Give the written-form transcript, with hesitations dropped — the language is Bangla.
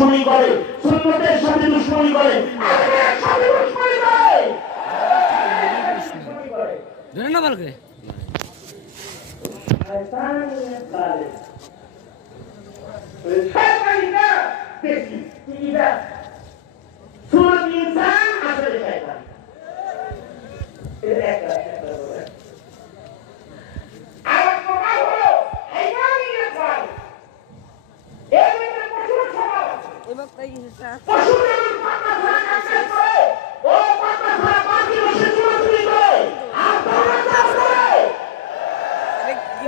দুশ্মনী করে, সুন্নতের সাথে দুশ্মনী করে, আলেমের সাথে দুশ্মনী করে। ধরে না ভালো করে শয়তানের কালে শয়তানিটা বেশি কিটা সূরা ইনসান আসলে শয়তান এটা একটা আর কথা হলো হাইওয়ানিয়াত কাল এর মধ্যে পশুর স্বভাব আছে এবার তাই গেছে পশু যেমন পাতা ছাড়া কাজ করে ও পাতা ছাড়া পাখি বসে চুরি করে আর তোমরা কাজ করে আরে কি